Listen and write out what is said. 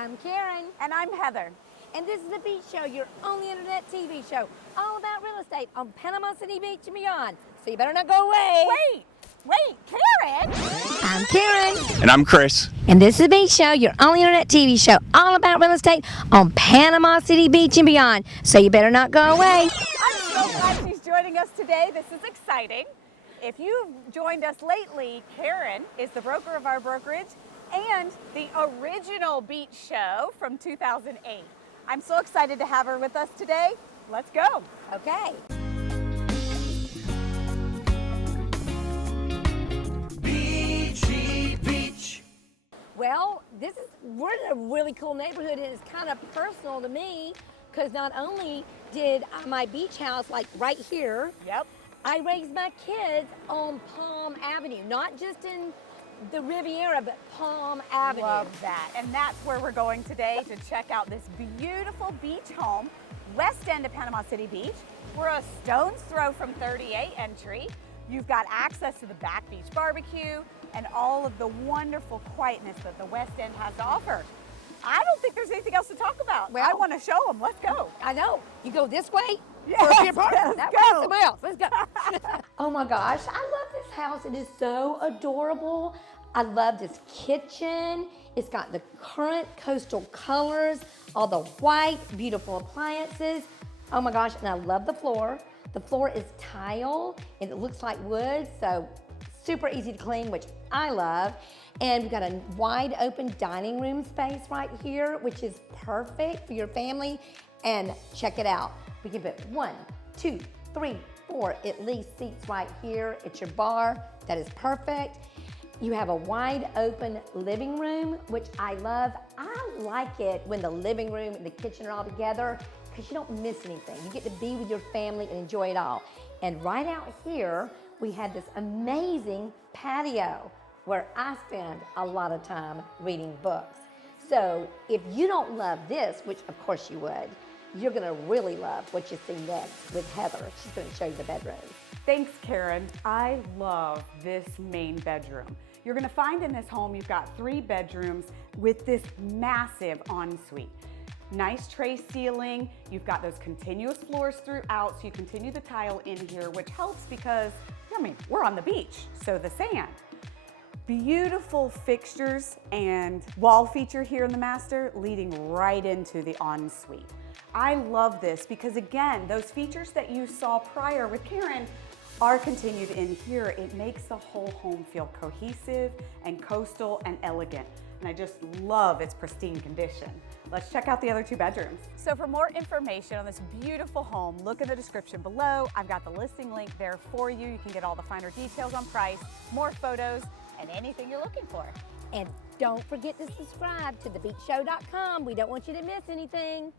I'm Karen. And I'm Heather. And this is The Beach Show, your only internet TV show, all about real estate on Panama City Beach and beyond. So you better not go away. Wait, Karen! I'm Karen. And I'm Chris. And this is The Beach Show, your only internet TV show, all about real estate on Panama City Beach and beyond. So you better not go away. I'm so glad she's joining us today. This is exciting. If you've joined us lately, Karen is the broker of our brokerage and the original Beach Show from 2008. I'm so excited to have her with us today. Let's go. Okay. Beachy Beach. Well, we're in a really cool neighborhood, and it's kind of personal to me because not only did my beach house, like right here, Yep. I raised my kids on Palm Avenue, not just in the Riviera, but Palm Avenue. Love that. And that's where we're going today to check out this beautiful beach home, west end of Panama City Beach. We're a stone's throw from 38 entry. You've got access to the back beach barbecue and all of the wonderful quietness that the west end has to offer. I don't think there's anything else to talk about. Well, I want to show them. Let's go. I know. You go this way? Yes, Or Pier Park? let's That go. way, somewhere else. Let's go. Oh my gosh, I love this house. It is so adorable. I love this kitchen. It's got the current coastal colors, all the white, beautiful appliances. Oh my gosh, and I love the floor. The floor is tile and it looks like wood, so super easy to clean, which I love. And we've got a wide open dining room space right here, which is perfect for your family. And check it out. We can put 1, 2, 3, 4 at least seats right here. It's your bar. That is perfect. You have a wide open living room, which I love. I like it when the living room and the kitchen are all together because you don't miss anything. You get to be with your family and enjoy it all. And right out here, we have this amazing patio where I spend a lot of time reading books. So if you don't love this, which of course you would, you're gonna really love what you see next with Heather. She's gonna show you the bedroom. Thanks, Karen. I love this main bedroom. You're gonna find in this home, you've got 3 bedrooms with this massive ensuite. Nice tray ceiling. You've got those continuous floors throughout, so you continue the tile in here, which helps because, I mean, we're on the beach, so the sand. Beautiful fixtures and wall feature here in the master leading right into the ensuite. I love this because again, those features that you saw prior with Karen are continued in here. It makes the whole home feel cohesive and coastal and elegant. And I just love its pristine condition. Let's check out the other 2 bedrooms. So for more information on this beautiful home, look in the description below. I've got the listing link there for you. You can get all the finer details on price, more photos, and anything you're looking for. And don't forget to subscribe to thebeachshow.com. We don't want you to miss anything.